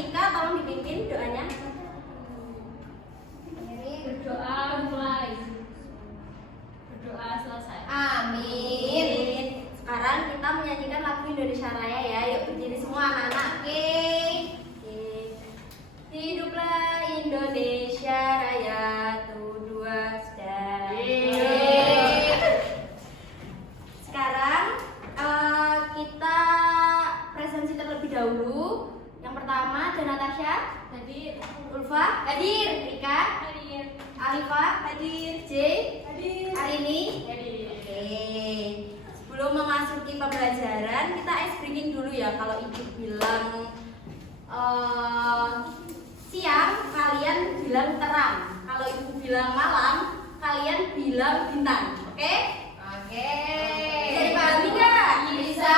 Rika, tolong dipimpin doanya. Berdoa mulai. Berdoa selesai. Amin. Sekarang kita menyanyikan lagu Indonesia Raya ya. Yuk berdiri semua anak-anak. Oke. Hiduplah Indonesia Raya, tuh dua sedang. Sekarang kita presensi terlebih dahulu. Yang pertama ada Natasha, Hadir. Ulfa, hadir, Rika, Hadir. Alifa, hadir, J, Hadir. Arini. Hadir. Oke. Sebelum memasuki pembelajaran, kita ice breaking dulu ya. Kalau ibu bilang siang, kalian bilang terang. Kalau ibu bilang malam, kalian bilang bintang. Oke? Oke. Bisa dipahami nggak? Bisa.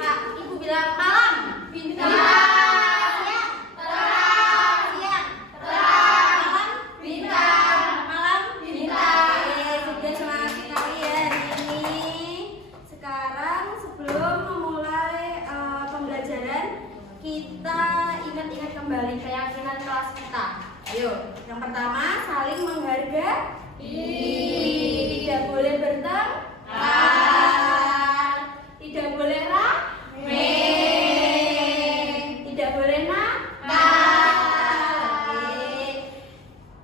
Kak, ibu bilang malam, bintang. Siang, Terang. siang, Terang. malam, Bintang. malam, Bintang. Oke, sudah semangat sekali ya hari ini. Sekarang sebelum memulai pembelajaran, kita ingat-ingat kembali keyakinan kelas kita. Ayo, yang pertama saling menghargai. Tidak boleh bertengkar. Tidak boleh rame. Tidak boleh nakal. Oke.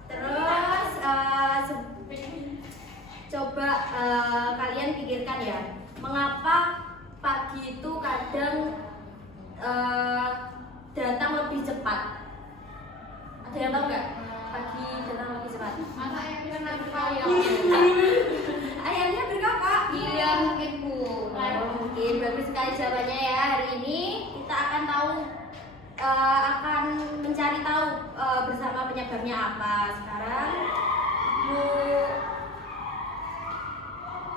Terus coba kalian pikirkan ya, mengapa pagi itu kadang datang lebih cepat? Ada yang tahu nggak? Pagi datang lebih cepat. Anak yang kena berkaya. Ayamnya berkakak. Iya mungkin Bu. Mungkin bagus sekali jawabannya ya. Hari ini kita akan tahu, akan mencari tahu bersama penyebabnya apa. Sekarang Bu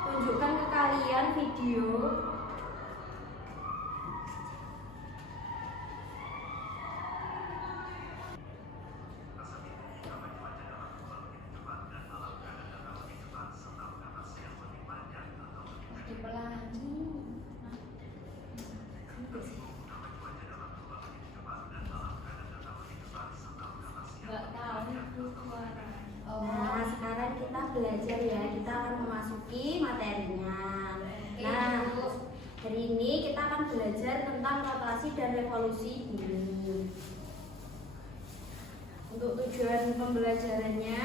tunjukkan ke kalian video. Nggak tahu Bu suara. Nah, sekarang kita belajar ya. Kita akan memasuki materinya. Nah, hari ini kita akan belajar tentang rotasi dan revolusi bumi. Untuk tujuan pembelajarannya,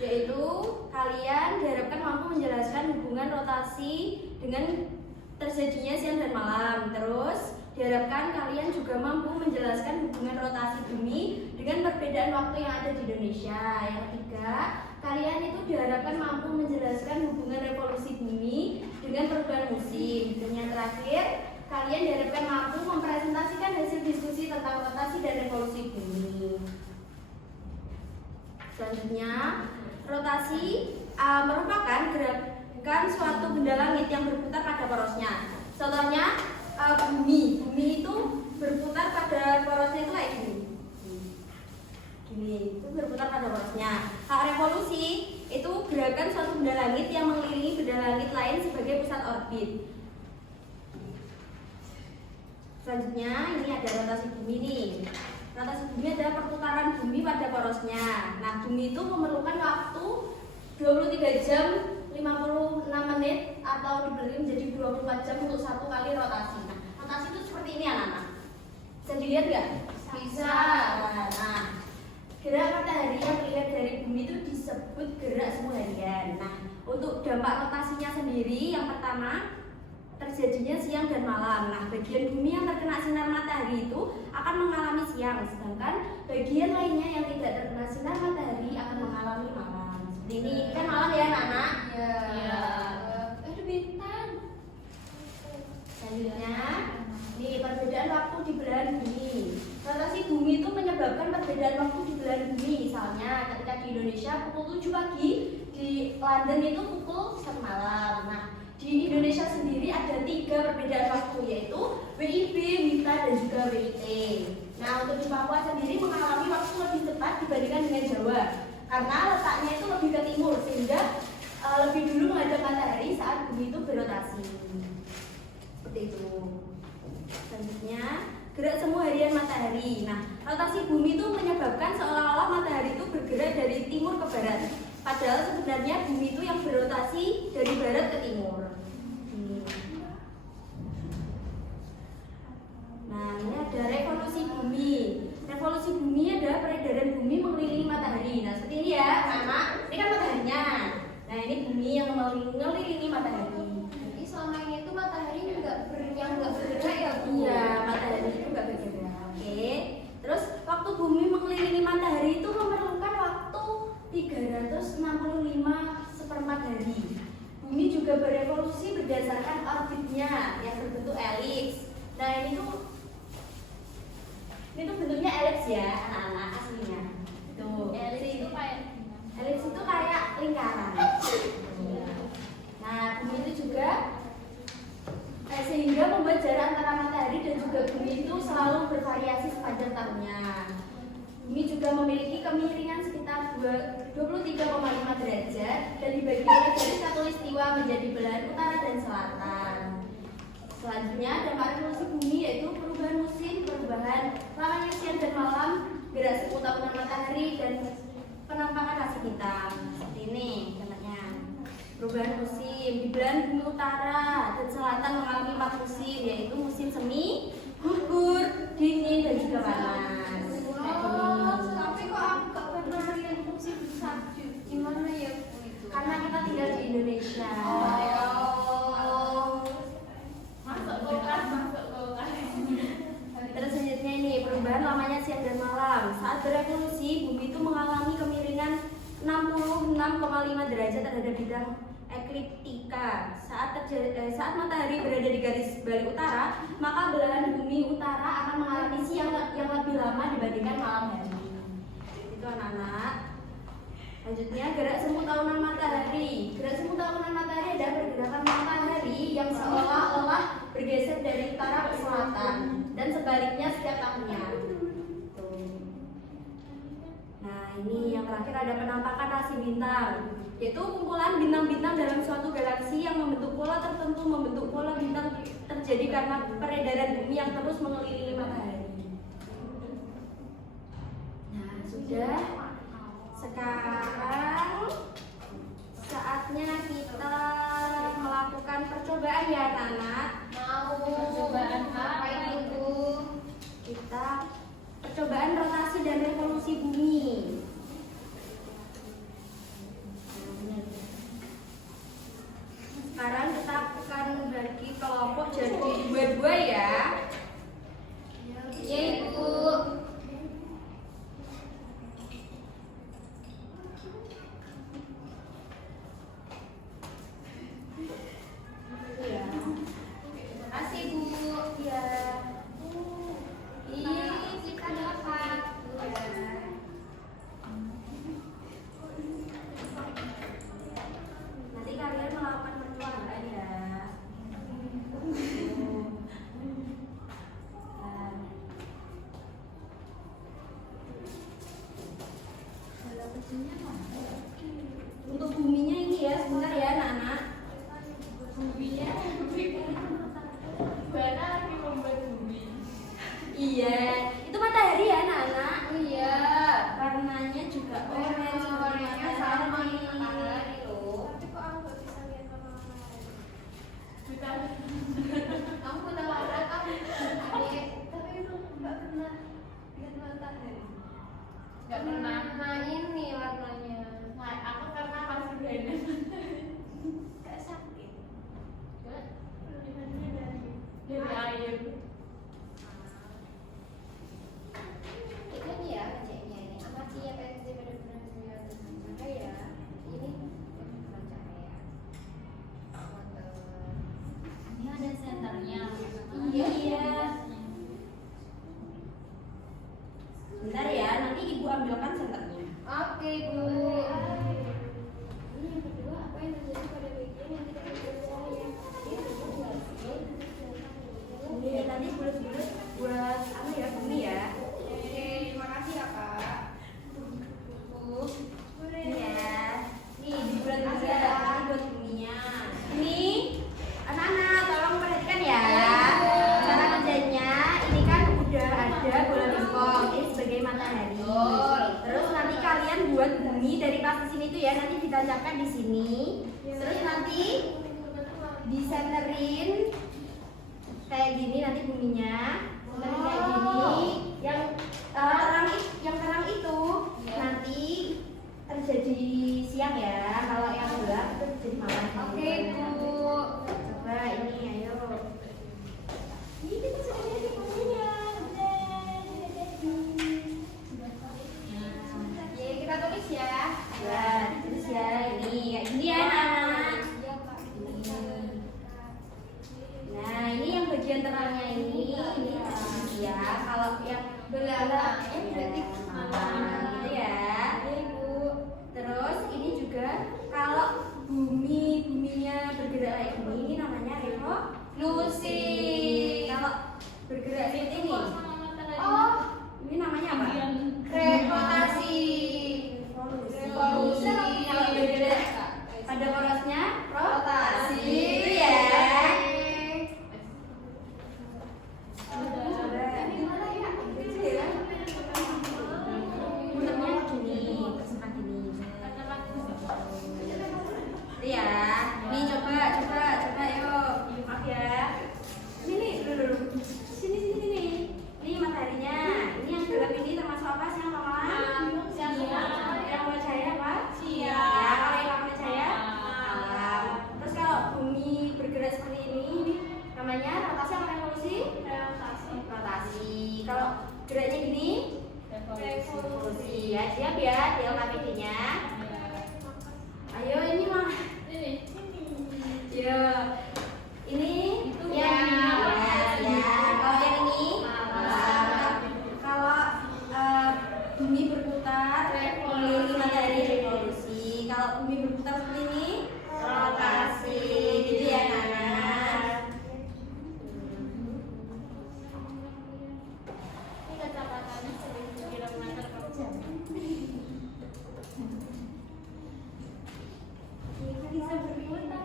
yaitu kalian diharapkan mampu menjelaskan hubungan rotasi dengan terjadinya siang dan malam. Terus diharapkan kalian juga mampu menjelaskan hubungan rotasi bumi dengan perbedaan waktu yang ada di Indonesia. Yang ketiga, kalian itu diharapkan mampu menjelaskan hubungan revolusi bumi dengan perubahan musim. Dan yang terakhir, kalian diharapkan mampu mempresentasikan hasil diskusi tentang rotasi dan revolusi bumi. Selanjutnya, rotasi merupakan gerakan suatu benda langit yang berputar pada porosnya. Contohnya bumi. Bumi itu berputar pada porosnya itu kayak gini. Gini, itu berputar pada porosnya. Kalau revolusi itu gerakan suatu benda langit yang mengelilingi benda langit lain sebagai pusat orbit. Selanjutnya, ini ada rotasi bumi nih. Rotasi bumi adalah perputaran bumi pada porosnya. Nah, bumi itu memerlukan waktu 23 jam 56 menit atau dibagi menjadi 24 jam untuk satu kali rotasi. Nah, rotasi itu seperti ini anak-anak. Bisa dilihat nggak? Bisa. Nah, gerak matahari yang terlihat dari bumi itu disebut gerak semu harian. Nah, untuk dampak rotasinya sendiri, yang pertama terjadinya siang dan malam. Nah, bagian bumi yang terkena sinar matahari itu akan mengalami siang, sedangkan bagian lainnya yang tidak terkena sinar matahari akan mengalami malam. Seperti ini kan malam ya anak-anak? Iya. Ada bintang. Selanjutnya, nih perbedaan waktu di belahan bumi. Rotasi bumi itu menyebabkan perbedaan waktu di belahan bumi. Misalnya, ketika di Indonesia pukul 7 pagi, di London itu pukul 1 malam. Nah, di Indonesia sendiri ada 3 perbedaan waktu, yaitu WIB, WITA, dan juga WIT. Nah, untuk di Papua sendiri mengalami waktu lebih cepat dibandingkan dengan Jawa karena letaknya itu lebih ke timur, sehingga lebih dulu menghadap matahari saat bumi itu berotasi. Seperti itu. Selanjutnya, gerak semu harian matahari. Nah, rotasi bumi itu menyebabkan seolah-olah matahari itu bergerak dari timur ke barat. Padahal sebenarnya bumi itu yang berotasi dari barat ke timur. Nah, ini ada revolusi bumi. Revolusi bumi adalah peredaran bumi mengelilingi matahari. Nah, seperti ini ya, anak. Ini kan mataharinya. Nah, ini bumi yang mengelilingi matahari. Jadi selama ini tuh matahari yang nggak bergerak ya Bu? Iya, matahari itu nggak bergerak. Oke. Terus waktu bumi mengelilingi matahari itu memerlukan waktu 365 seperempat hari. Bumi juga berevolusi berdasarkan orbitnya yang berbentuk elips. Nah, ini tuh bentuknya elips ya, anak-anak aslinya. Tuh. Elips itu kayak lingkaran. Nah, bumi itu juga sehingga membuat jarak antara matahari dan juga bumi itu selalu bervariasi sepanjang tahunnya. Bumi juga memiliki kemiringan sekitar 23,5 derajat dan dibagi oleh garis khatulistiwa menjadi belahan utara dan selatan. Selanjutnya, dampak revolusi bumi yaitu perubahan musim, perubahan lamanya siang dan malam, gerak semu tahunan matahari, dan penampakan asap hitam. Seperti ini dampaknya. Perubahan musim di belahan bumi utara dan selatan mengalami 4 musim, yaitu musim semi, gugur, dingin, dan juga panas. Tapi kok aku gak pernah lihat musim salju. Gimana ya Bu itu? Karena kita tinggal di Indonesia. Masuk kulkas. Terus selanjutnya ini perubahan lamanya siang dan malam. Saat berevolusi, bumi itu mengalami kemiringan 66,5 derajat terhadap bidang ekliptika. Saat matahari berada di garis balik utara, maka belahan bumi utara akan mengalami siang yang lebih lama dibandingkan malam hari. Itu anak-anak. Selanjutnya, gerak semu tahunan matahari. Gerak semu tahunan matahari adalah pergerakan matahari yang seolah-olah bergeser dari utara ke selatan dan sebaliknya setiap tahunnya. Tuh. Nah, ini yang terakhir ada penampakan rasi bintang, yaitu kumpulan bintang-bintang dalam suatu galaksi yang membentuk pola tertentu. Membentuk pola bintang terjadi karena peredaran bumi yang terus mengelilingi matahari. Nah, sudah. Sekarang saatnya kita melakukan percobaan ya anak-anak. Mau percobaan apa itu? Kita percobaan rotasi dan revolusi bumi. Sekarang kita akan bagi kelompok jadi dua-dua ya. Iya Ibu. Ya. Terima kasih Bu. Ya. Ini kita dapat. Nanti kalian melakukan percobaan ya. Untuk buminya ini ya, sebentar ya anak-anak. Buminya gimana lagi membuat bumi? Iya, itu matahari ya anak-anak. Iya. Warnanya juga orange seperti Warnanya sama matahari. matahari loh. Tapi kok aku gak bisa lihat matahari? Kamu udah warna kamu adik. Tapi itu gak pernah lihat matahari. Gak pernah. Nah ini warnanya. Nah aku karena masih beda. Gak sakit. Gak. Dari air. Ini ya ceknya ini amati ya PSD pada benar-benar maka ya ini bukan cahaya Ini ada senternya. Iya. Bentar ya, nanti ibu ambilkan senternya. oke Bu. Ini yang kedua itu ya, nanti ditancapkan di sini. Terus nanti disenterin kayak gini nanti buminya. Senterin kayak gini. Yang terang itu nanti terjadi siang ya. Kalau yang gelap itu terjadi malam. Oke, Bu. Coba ini, ayo. Ini kita sudah jadi buminya. Ya, kita tulis ya. Ya, terus ya ini kayak gini ya, anak. Nah, ini yang bagian terangnya ini ya. Kalau yang belakangnya berarti gitu ya. Ibu. Terus ini juga kalau buminya bergerak kayak gini, ini namanya revolusi. Kalau bergerak seperti ini, Oh, ini namanya apa? rotasi. Revolusi. Kalau bergerak pada porosnya rotasi. Itu ya. Bentuknya gini, terserah gini. Ya, ini coba, yuk, maaf ya. Ini dulu, sini. Ini mataharinya. Ini yang gelap ini termasuk apa sih yang malam? Siang. Yang percaya apa? Siang. Ya, kalau yang nggak percaya malam. Terus kalau bumi bergerak seperti ini namanya rotasi apa revolusi? Rotasi. Kalau geraknya gini, revolusi. Ya, siap ya, dia KPD-nya. Ayo ini mah. Ya. Ini Itu ya. Kalau yang ini malam. Kalau bumi berputar mengelilingi matahari revolusi. Kalau bumi berputar seperti ini rotasi. Gitu ya, Nana. Ini kecepatannya 1000 km/jam. Bisa berputar.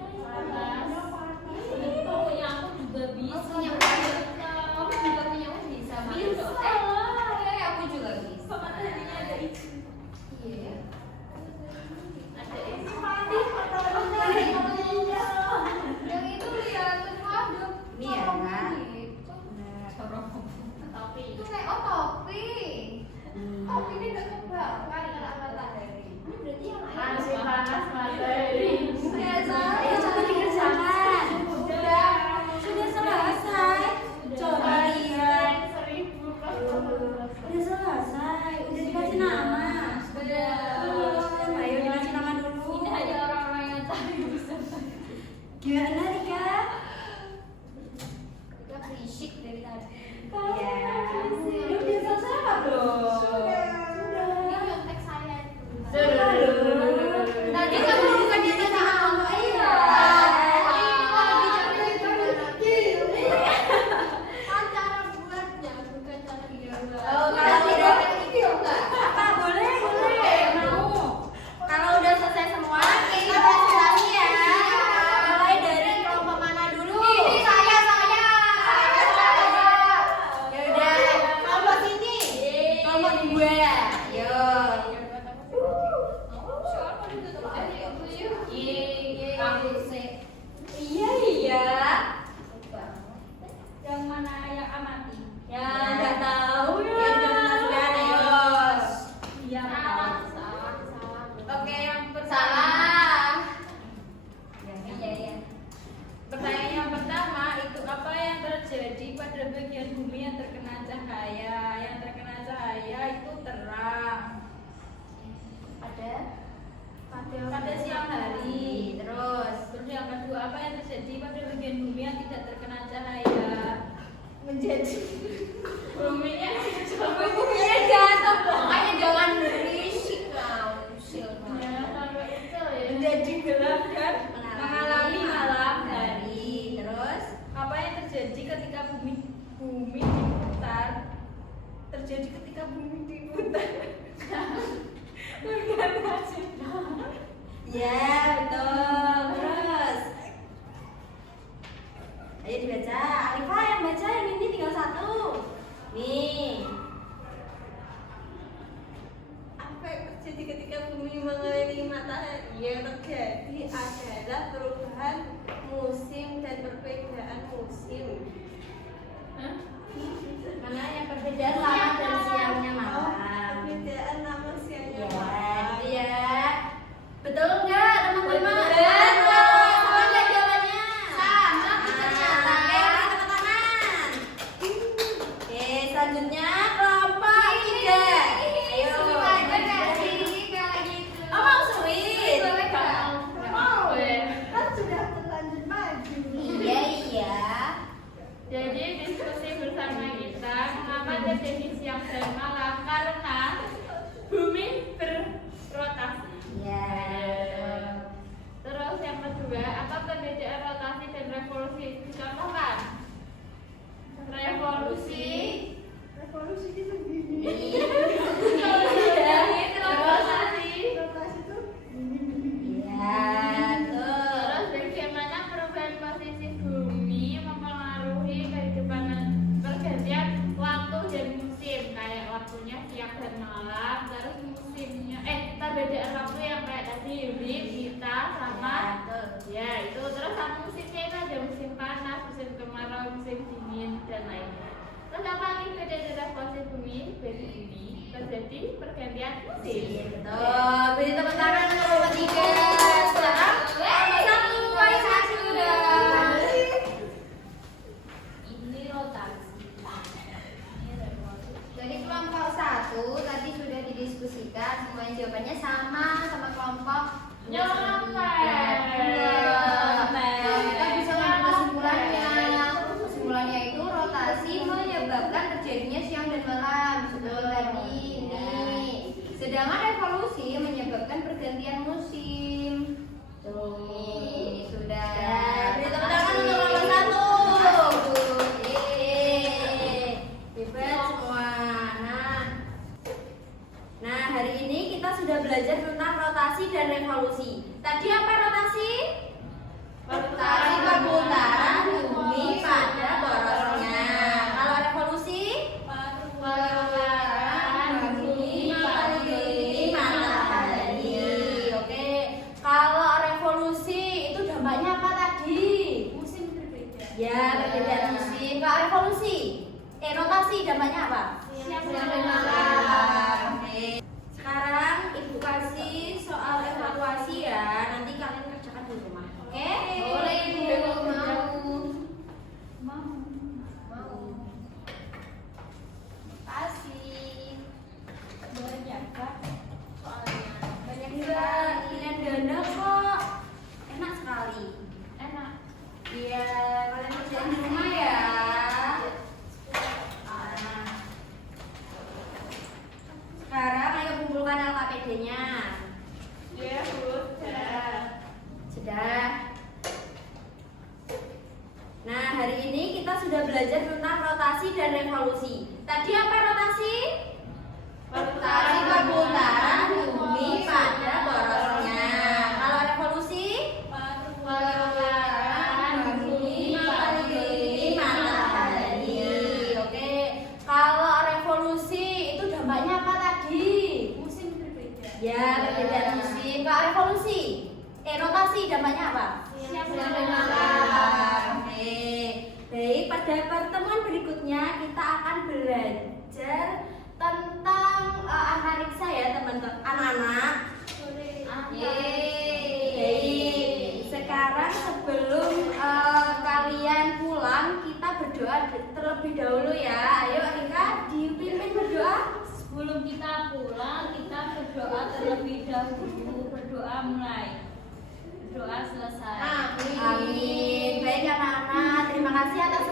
Pokoknya aku juga bisa. Punya kamu juga punya bisa Bisa. aku juga bisa. Iya. Ada ini. Yang itu lihat waduh. Ini ya, Kak. Topi. Itu kayak topi. Topi ini udah kebakar kena matahari. Ini berarti yang Masih panas matahari. Ayo coba dikerjakan. Sudah selesai. Coba lihat. 1000 Udah selesai. Udah dikasih nama. Ayo dikasih nama dulu. Ini hanya orang-orang yang cari bisa. Gimana Rika? Kita berisik dari tadi. Ya. Udah selesai apa belum? Ini nyontek saya. Tadi kamu bukan dia tadi kamu. Iya. Kan cara buatnya bukan cara digambar. Oh, kalau tidak apa boleh mau. Kalau udah selesai semua kita kasih lagi ya. Mulai dari kelompok mana dulu? Ini saya. Ya udah, kelompok sini. Kelompok 2. Yo. Aku sih. Iya. Yang mana yang amati? Ya, enggak tahu ya. Sudah, ayo. Iya. Salah. Oke, yang Salah. Iya. Pertanyaan yang pertama itu apa yang terjadi pada bagian bumi yang terkena cahaya? Yang terkena cahaya itu terang. Pada siang hari. Terus yang kedua apa yang terjadi pada bagian bumi yang tidak terkena cahaya? Menjadi buminya jatuh. Makanya jangan berisik usil. Menjadi gelap dan mengalami malam hari. Terus apa yang terjadi ketika bumi diputar? Terjadi ketika bumi diputar. Ya betul. Terus ayo dibaca. Alifah yang baca, yang ini tinggal satu. Nih. Apa yang terjadi ketika bumi mengelilingi matahari, yang terjadi adalah perubahan musim dan perbedaan musim. Mana yang perbedaan lama dan siangnya malam. Perbedaan lama siangnya Ya, malam. ya. Betul nggak teman-teman? Betul. Sama nggak jawabannya? Sama, ternyata. Oke, beri tepuk tangan. Oke, selanjutnya kelompok 3. Ayo. Oh, mau sweet? Kan sudah terlanjur maju. Iya, iya. Jadi diskusi bersama kita mengapa terjadi siang dan malam karena bumi berrotasi. Iya. Terus yang kedua, apa perbedaan rotasi dan revolusi? Dicontohkan. Revolusi. Revolusi itu gini. Iya. Rotasi. Rotasi itu Iya, tuh. Terus bagaimana perubahan posisi bumi mempengaruhi kehidupan pergantian waktu dan musim, kayak waktunya siang dan malam, terus musimnya perbedaan waktu yang kayak tadi week, kita sama ya itu, terus sama musimnya itu ada musim panas, musim kemarau, musim dingin dan lainnya. Terus apa lagi beda dari posisi bumi? Bumi terjadi pergantian musim. Betul. Beri tepuk tangan untuk kelompok 3. Sekarang kelompok 1, ayo maju dong. Ini rotasi. Ini revolusi. Jadi kelompok 1 tadi sudah didiskusikan, semuanya jawabannya sama kelompok Nyopet. Kita bisa mengambil kesimpulannya. Kesimpulannya itu rotasi menyebabkan terjadinya siang dan malam seperti tadi ini. Sedangkan revolusi menyebabkan pergantian musim. Ini sudah. Beri tepuk tangan untuk kelompok 1. Yeay. Hebat semua. Nah, hari ini kita sudah belajar tentang rotasi dan revolusi. Tadi apa rotasi? Rotasi Perputaran bumi pada porosnya. Kalau revolusi? Perputaran bumi mengelilingi matahari. Oke. Kalau revolusi itu dampaknya apa tadi? musim berbeda. Ya, perbedaan musim. Kalau revolusi, rotasi dampaknya apa? Siang dan malam. Oke. Sekarang ibu kasih soal evaluasi ya. Nanti kalian kerjakan di rumah. Oke? Boleh ibu mau. Mau. Kasih. Banyak kan soalnya. Banyak juga pilihan ganda kok. Enak sekali. Enak. Iya, kalian kerjain di rumah ya. Nah. Sekarang ayo kumpulkan LKPD-nya. Ya sudah. Sudah. Nah, hari ini kita sudah belajar tentang rotasi dan revolusi. Tadi apa rotasi? Rotasi Perputaran bumi pada porosnya. Kalau revolusi? Perputaran bumi mengelilingi matahari. Oke. Kalau revolusi itu dampaknya apa tadi? Musim berbeda. Ya, perbedaan musim. Kalau revolusi, rotasi dampaknya apa? Siang dan dan malam. Oke. Baik, pada pertemuan berikutnya kita akan belajar tentang antariksa ya, teman-teman. Anak-anak. Baik. Sekarang sebelum kalian pulang, kita berdoa terlebih dahulu ya. Ayo Rika, dipimpin berdoa. Sebelum kita pulang, kita berdoa terlebih dahulu. Berdoa mulai. Berdoa selesai. Amin. Baik anak-anak, terima kasih atas